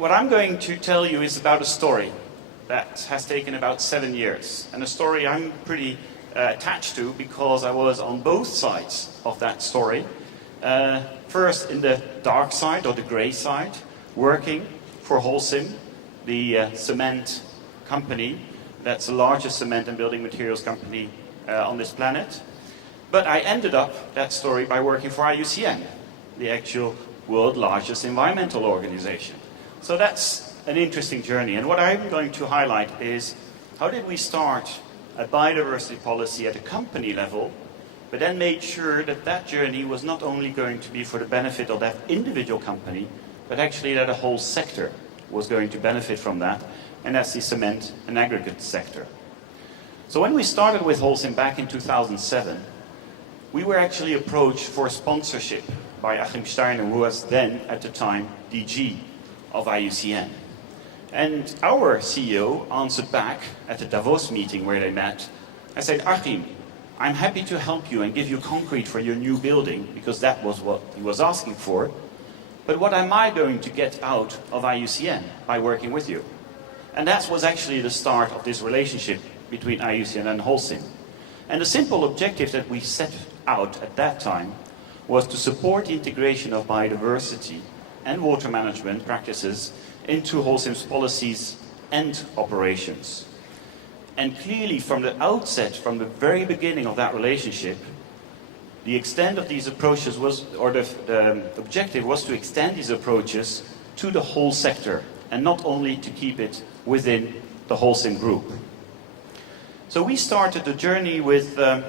what I'm going to tell you is about a story that has taken about 7 years, and a story I'm pretty attached to because I was on both sides of that story. First in the dark side, or the grey side, working for Holcim, the cement company that's the largest cement and building materials company on this planet. But I ended up that story by working for IUCN, the actual world's largest environmental organization. So that's an interesting journey. And what I'm going to highlight is how did we start a biodiversity policy at a company level, but then made sure that that journey was not only going to be for the benefit of that individual company, but actually that a whole sector was going to benefit from that, and that's the cement and aggregate sector. So when we started with Holcim back in 2007, we were actually approached for sponsorship by Achim Steiner, who was then, at the time, DG of IUCN. And our CEO answered back at the Davos meeting where they met. I said, Achim, I'm happy to help you and give you concrete for your new building, because that was what he was asking for. But what am I going to get out of IUCN by working with you? And that was actually the start of this relationship between IUCN and Holcim. And the simple objective that we set out at that time was to support the integration of biodiversity and water management practices into Holcim's policies and operations. And clearly from the outset, from the very beginning of that relationship, the extent of these approaches was, or the objective was to extend these approaches to the whole sector and not only to keep it within the Holcim group. So we started the journey with a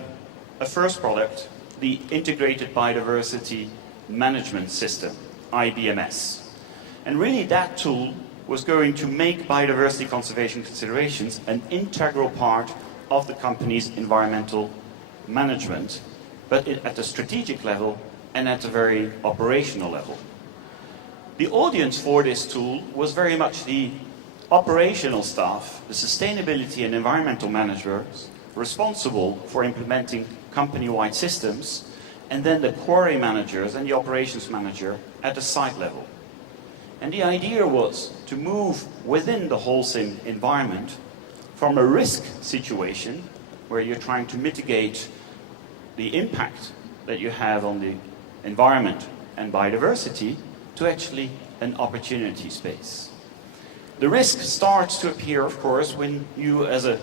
first product, the Integrated Biodiversity Management System, IBMS. And really that tool was going to make biodiversity conservation considerations an integral part of the company's environmental management, but at the strategic level and at the very operational level. The audience for this tool was very much the operational staff, the sustainability and environmental managers responsible for implementing company-wide systems, and then the quarry managers and the operations manager at the site level. And the idea was to move within the Holcim environment from a risk situation where you're trying to mitigate the impact that you have on the environment and biodiversity to actually an opportunity space. The risk starts to appear, of course, when you as an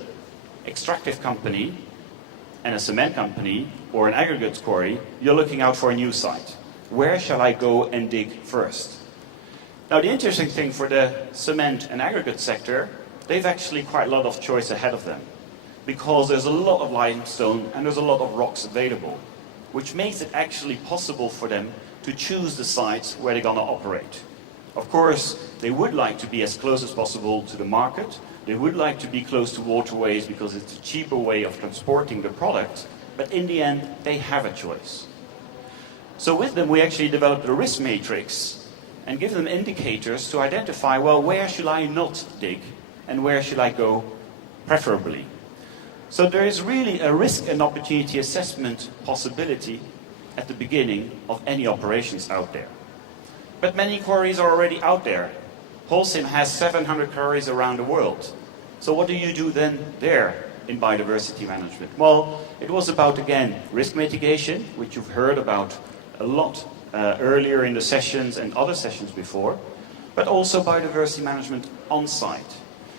extractive company and a cement company or an aggregates quarry, you're looking out for a new site. Where shall I go and dig first? Now the interesting thing for the cement and aggregate sector, they've actually quite a lot of choice ahead of them, because there's a lot of limestone and there's a lot of rocks available, which makes it actually possible for them to choose the sites where they're going to operate. Of course, they would like to be as close as possible to the market. They would like to be close to waterways because it's a cheaper way of transporting the product, but in the end, they have a choice. So with them, we actually developed a risk matrix and give them indicators to identify, well, where should I not dig and where should I go preferably? So there is really a risk and opportunity assessment possibility at the beginning of any operations out there. But many quarries are already out there. Holcim has 700 quarries around the world. So what do you do then there in biodiversity management? Well, it was about, again, risk mitigation, which you've heard about a lot earlier in the sessions and other sessions before, but also biodiversity management on site.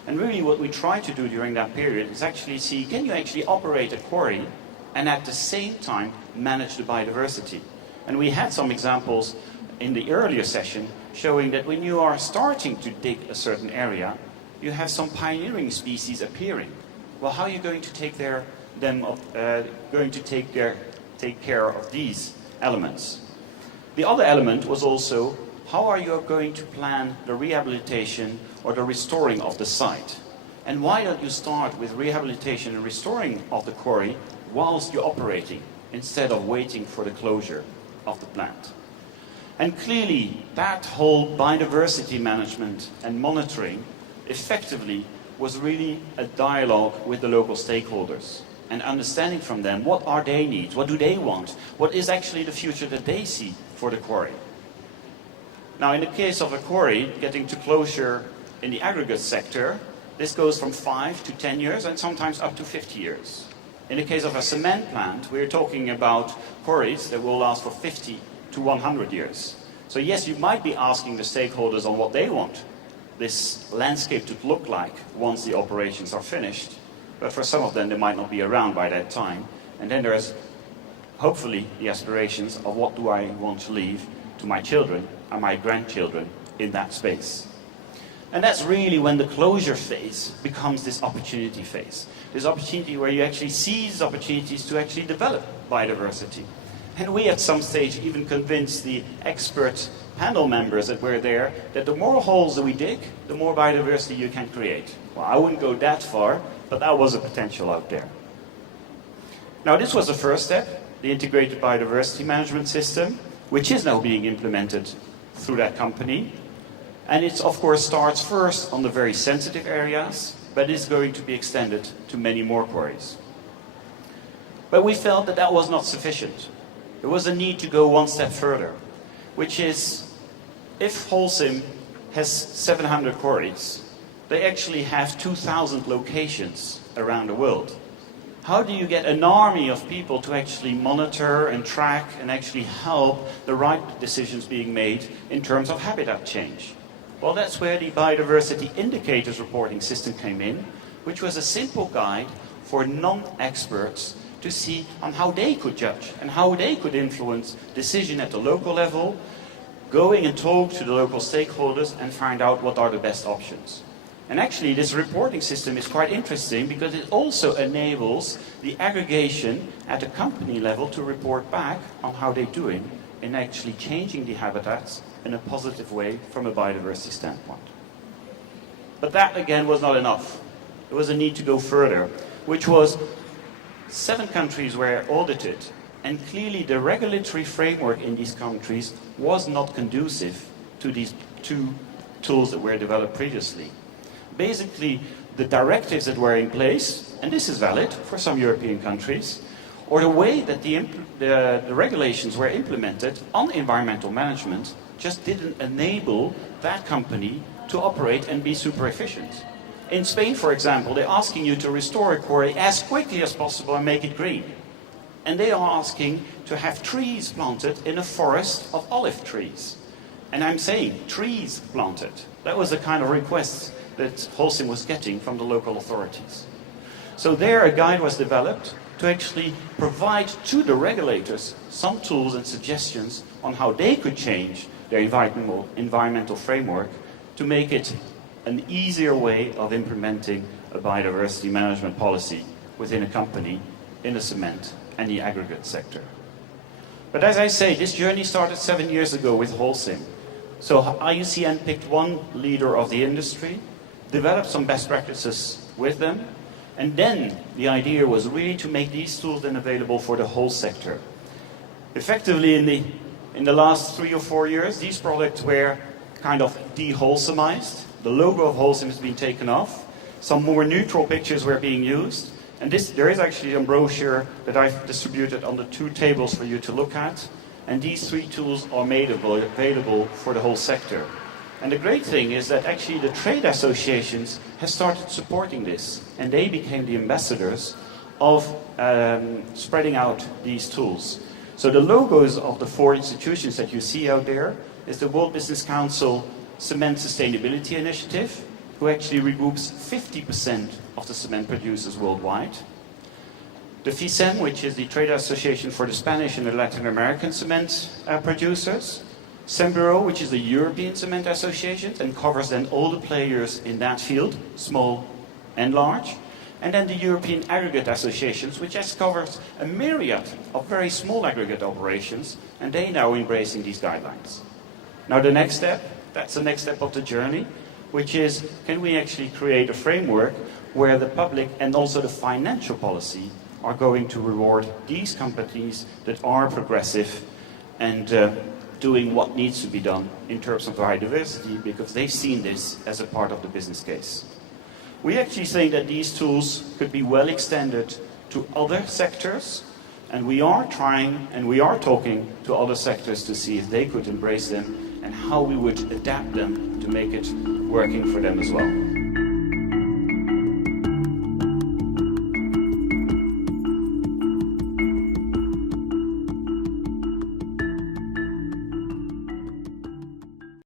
And really what we try to do during that period is actually see, can you actually operate a quarry and at the same time manage the biodiversity? And we had some examples in the earlier session showing that when you are starting to dig a certain area, you have some pioneering species appearing. Well, how are you going to take care of these elements? The other element was also, how are you going to plan the rehabilitation or the restoring of the site? And why don't you start with rehabilitation and restoring of the quarry whilst you're operating, instead of waiting for the closure of the plant? And clearly, that whole biodiversity management and monitoring effectively was really a dialogue with the local stakeholders and understanding from them what are their needs, what do they want, what is actually the future that they see for the quarry. Now, in the case of a quarry, getting to closure in the aggregate sector, this goes from 5 to 10 years and sometimes up to 50 years. In the case of a cement plant, we're talking about quarries that will last for 50 to 100 years. So yes, you might be asking the stakeholders on what they want this landscape to look like once the operations are finished. But for some of them, they might not be around by that time. And then there's hopefully the aspirations of what do I want to leave to my children and my grandchildren in that space. And that's really when the closure phase becomes this opportunity phase. This opportunity where you actually seize opportunities to actually develop biodiversity. And we at some stage even convinced the expert panel members that were there that the more holes that we dig, the more biodiversity you can create. Well, I wouldn't go that far, but that was a potential out there. Now, this was the first step, the integrated biodiversity management system, which is now being implemented through that company. And it, of course, starts first on the very sensitive areas, but is going to be extended to many more quarries. But we felt that that was not sufficient. There was a need to go one step further, which is, if Holcim has 700 quarries, they actually have 2,000 locations around the world. How do you get an army of people to actually monitor and track and actually help the right decisions being made in terms of habitat change? Well, that's where the Biodiversity Indicators reporting system came in, which was a simple guide for non-experts to see on how they could judge and how they could influence decision at the local level, going and talk to the local stakeholders and find out what are the best options. And actually, this reporting system is quite interesting because it also enables the aggregation at a company level to report back on how they're doing in actually changing the habitats in a positive way from a biodiversity standpoint. But that, again, was not enough. There was a need to go further, which was 7 countries were audited, and clearly the regulatory framework in these countries was not conducive to these 2 tools that were developed previously. Basically, the directives that were in place, and this is valid for some European countries, or the way that the regulations were implemented on environmental management just didn't enable that company to operate and be super efficient. In Spain, for example, they're asking you to restore a quarry as quickly as possible and make it green. And they are asking to have trees planted in a forest of olive trees. And I'm saying trees planted. That was the kind of requests that Holcim was getting from the local authorities. So there a guide was developed to actually provide to the regulators some tools and suggestions on how they could change their environmental framework to make it an easier way of implementing a biodiversity management policy within a company in the cement and the aggregate sector. But as I say, this journey started 7 years ago with Holcim. So IUCN picked one leader of the industry, developed some best practices with them, and then the idea was really to make these tools then available for the whole sector. Effectively, in the last 3 or 4 years, these products were kind of de-Holcimized. The logo of Holcim has been taken off. Some more neutral pictures were being used. And there is actually a brochure that I've distributed on the 2 tables for you to look at. And these 3 tools are made available for the whole sector. And the great thing is that actually the trade associations have started supporting this. And they became the ambassadors of spreading out these tools. So the logos of the 4 institutions that you see out there is the World Business Council Cement Sustainability Initiative, who actually regroups 50% of the cement producers worldwide. The FICEM, which is the trade association for the Spanish and the Latin American cement producers. Semburo, which is the European Cement Association and covers then all the players in that field, small and large. And then the European Aggregate Associations, which has covered a myriad of very small aggregate operations, and they now embracing these guidelines. Now the next step, that's the next step of the journey, which is, can we actually create a framework where the public and also the financial policy are going to reward these companies that are progressive and doing what needs to be done in terms of biodiversity, because they've seen this as a part of the business case. We actually think that these tools could be well extended to other sectors, and we are trying and we are talking to other sectors to see if they could embrace them and how we would adapt them to make it working for them as well.